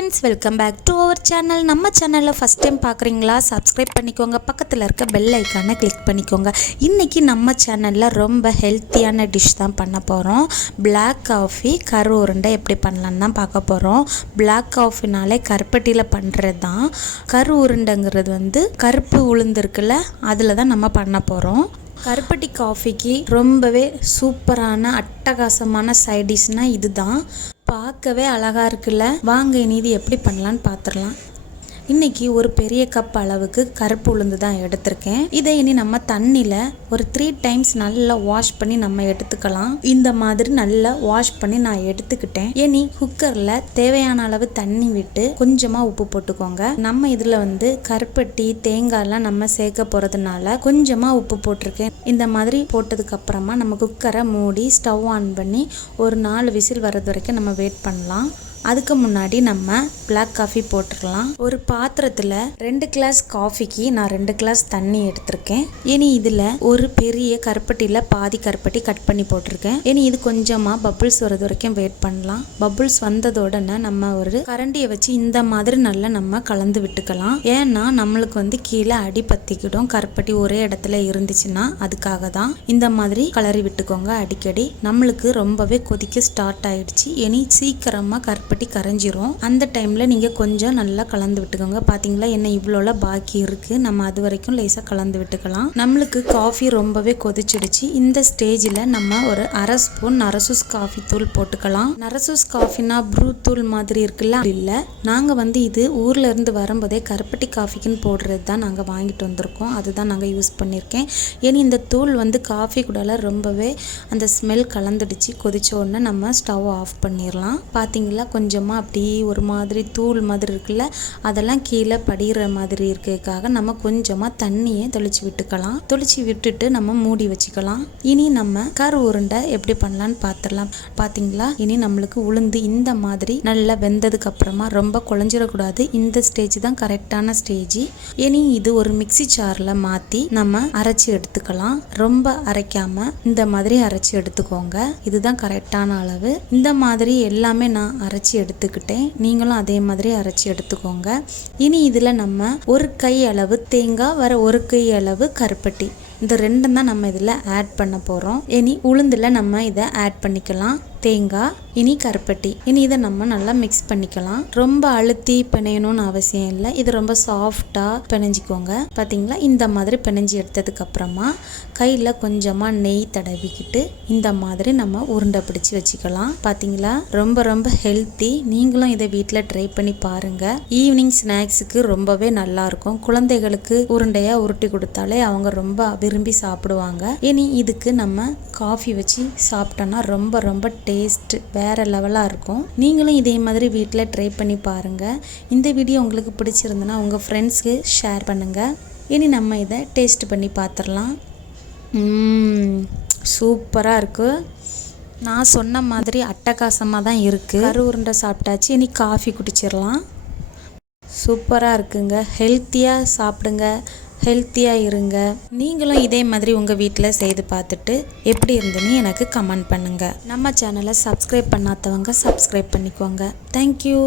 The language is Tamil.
friends, welcome back to our channel. நம்ம சேனல்ல ஃபர்ஸ்ட் டைம் பார்க்குறீங்களா? சப்ஸ்கிரைப் பண்ணிக்கோங்க, பக்கத்தில் இருக்க பெல் ஐக்கானை கிளிக் பண்ணிக்கோங்க. இன்னைக்கு நம்ம சேனல்ல ரொம்ப ஹெல்த்தியான டிஷ் தான் பண்ண போகிறோம். பிளாக் காஃபி கரு உருண்டை எப்படி பண்ணலான்னு தான் பார்க்க போகிறோம். பிளாக் காஃபினாலே கருப்பட்டியில் பண்ணுறது தான். கரு உருண்டைங்கிறது வந்து கருப்பு உளுந்து இருக்குல்ல, அதில் தான் நம்ம பண்ண போகிறோம். கருப்பட்டி காஃபிக்கு ரொம்பவே சூப்பரான அட்டகாசமான சைட் டிஷ்னால் இதுதான். பார்க்கவே அழகாக இருக்குல்ல. வாங்க இனி இது எப்படி பண்ணலான்னு பார்த்துடலாம். இன்றைக்கி ஒரு பெரிய கப் அளவுக்கு கருப்பு உளுந்து தான் எடுத்திருக்கேன். இதை இனி நம்ம தண்ணியில் ஒரு 3 டைம்ஸ் நல்லா வாஷ் பண்ணி நம்ம எடுத்துக்கலாம். இந்த மாதிரி நல்லா வாஷ் பண்ணி நான் எடுத்துக்கிட்டேன். இனி குக்கரில் தேவையான அளவு தண்ணி விட்டு கொஞ்சமாக உப்பு போட்டுக்கோங்க. நம்ம இதில் வந்து கருப்பட்டி தேங்காய்லாம் நம்ம சேர்க்க போகிறதுனால கொஞ்சமாக உப்பு போட்டிருக்கேன். இந்த மாதிரி போட்டதுக்கப்புறமா நம்ம குக்கரை மூடி ஸ்டவ் ஆன் பண்ணி ஒரு 4 விசில் வர்றது வரைக்கும் நம்ம வெயிட் பண்ணலாம். அதுக்கு முன்னாடி நம்ம பிளாக் காஃபி போட்டுக்கலாம். ஒரு பாத்திரத்தில் 2 கிளாஸ் காஃபிக்கு நான் 2 கிளாஸ் தண்ணி எடுத்திருக்கேன். இனி இதில் ஒரு பெரிய கருப்பட்டியில் பாதி கருப்பட்டி கட் பண்ணி போட்டிருக்கேன். இனி இது கொஞ்சமாக பப்புள்ஸ் வர்றது வரைக்கும் வெயிட் பண்ணலாம். பப்புள்ஸ் வந்ததோடனே நம்ம ஒரு கரண்டியை வச்சு இந்த மாதிரி நல்லா நம்ம கலந்து விட்டுக்கலாம். ஏன்னா நம்மளுக்கு வந்து கீழே அடி பற்றிக்கிடும் கருப்பட்டி ஒரே இடத்துல இருந்துச்சுன்னா. அதுக்காக தான் இந்த மாதிரி கலரி விட்டுக்கோங்க அடிக்கடி. நம்மளுக்கு ரொம்பவே கொதிக்க ஸ்டார்ட் ஆயிடுச்சு. இனி சீக்கிரமாக கருப்பட்டி கரைஞ்சிரும். அந்த டைம்ல நீங்க கொஞ்சம் நல்லா கலந்து விட்டுக்கோங்க. பாத்தீங்களா என்ன இவ்வளோல பாக்கி இருக்கு. நம்ம அது வரைக்கும் லேசா கலந்து விட்டுக்கலாம். நம்மளுக்கு காஃபி ரொம்பவே கொதிச்சிடுச்சு. இந்த ஸ்டேஜில் நம்ம ஒரு 1/2 ஸ்பூன் நரசூஸ் காஃபி தூள் போட்டுக்கலாம். நரசூஸ் காஃபினா ப்ரூ தூள் மாதிரி இருக்குல்ல, இல்லை. நாங்கள் வந்து இது ஊர்ல இருந்து வரும்போதே கருப்பட்டி காஃபிக்குன்னு போடுறது தான் நாங்கள் வாங்கிட்டு வந்திருக்கோம். அதுதான் நாங்கள் யூஸ் பண்ணியிருக்கேன். ஏன்னா இந்த தூள் வந்து காஃபி கூட ரொம்பவே அந்த ஸ்மெல் கலந்துடுச்சு. கொதிச்ச உடனே நம்ம ஸ்டவ் ஆஃப் பண்ணிடலாம். பார்த்தீங்களா கொஞ்சமாக அப்படி ஒரு மாதிரி தூள் மாதிரி இருக்குல்ல, அதெல்லாம் கீழே படிகிற மாதிரி இருக்கிறதுக்காக நம்ம கொஞ்சமாக தண்ணியை தெளிச்சு விட்டுக்கலாம். தெளிச்சு விட்டுட்டு நம்ம மூடி வச்சுக்கலாம். இனி நம்ம கரு உருண்டை எப்படி பண்ணலான்னு பார்த்துடலாம். பார்த்தீங்களா இனி நம்மளுக்கு உளுந்து இந்த மாதிரி நல்லா வெந்ததுக்கு அப்புறமா ரொம்ப குழஞ்சிடக்கூடாது. இந்த ஸ்டேஜ் தான் கரெக்டான ஸ்டேஜ். இனி இது ஒரு மிக்சி ஜாரில் மாற்றி நம்ம அரைச்சி எடுத்துக்கலாம். ரொம்ப அரைக்காம இந்த மாதிரி அரைச்சி எடுத்துக்கோங்க. இதுதான் கரெக்டான அளவு. இந்த மாதிரி எல்லாமே நான் அரைச்சி எடுத்துக்கிட்டேன். நீங்களும் அதே மாதிரி அரைச்சி எடுத்துக்கோங்க. இனி இதில் நம்ம ஒரு கை அளவு தேங்காய், வர ஒரு கை அளவு கருப்பட்டி, இந்த ரெண்டும் தான் நம்ம இதில் ஆட் பண்ண போகிறோம். இனி உளுந்தில் நம்ம இதை ஆட் பண்ணிக்கலாம். தேங்காய், இனி கருப்பட்டி. இனி இதை நம்ம நல்லா மிக்ஸ் பண்ணிக்கலாம். ரொம்ப அழுத்தி பிணையணும்னு அவசியம் இல்லை. இது ரொம்ப சாஃப்டாக பிணைஞ்சிக்கோங்க. பார்த்தீங்களா இந்த மாதிரி பிணைஞ்சி எடுத்ததுக்கு அப்புறமா கையில் கொஞ்சமாக நெய் தடவிக்கிட்டு இந்த மாதிரி நம்ம உருண்டை பிடிச்சி வச்சுக்கலாம். பார்த்தீங்களா ரொம்ப ரொம்ப ஹெல்த்தி. நீங்களும் இதை வீட்டில் ட்ரை பண்ணி பாருங்கள். ஈவினிங் ஸ்நாக்ஸுக்கு ரொம்பவே நல்லாயிருக்கும். குழந்தைகளுக்கு உருண்டையாக உருட்டி கொடுத்தாலே அவங்க ரொம்ப விரும்பி சாப்பிடுவாங்க. இனி இதுக்கு நம்ம காஃபி வச்சு சாப்பிட்டோன்னா ரொம்ப ரொம்ப டேஸ்ட் வேற லெவலாக இருக்கும். நீங்களும் இதே மாதிரி வீட்டில் ட்ரை பண்ணி பாருங்கள். இந்த வீடியோ உங்களுக்கு பிடிச்சிருந்துன்னா உங்கள் ஃப்ரெண்ட்ஸ்க்கு ஷேர் பண்ணுங்கள். இனி நம்ம இதை டேஸ்ட் பண்ணி பார்த்துடலாம். சூப்பராக இருக்குது. நான் சொன்ன மாதிரி அட்டகாசமாக தான் இருக்குது. கரு உருண்டை சாப்பிட்டாச்சு. இனி காஃபி குடிச்சிடலாம். சூப்பராக இருக்குங்க. ஹெல்த்தியாக சாப்பிடுங்க, ஹெல்த்தியாக இருங்க. நீங்களும் இதே மாதிரி உங்கள் வீட்டில் செய்து பார்த்துட்டு எப்படி இருந்துன்னு எனக்கு கமெண்ட் பண்ணுங்கள். நம்ம சேனலை சப்ஸ்கிரைப் பண்ணாதவங்க சப்ஸ்கிரைப் பண்ணிக்கோங்க. தேங்க்யூ.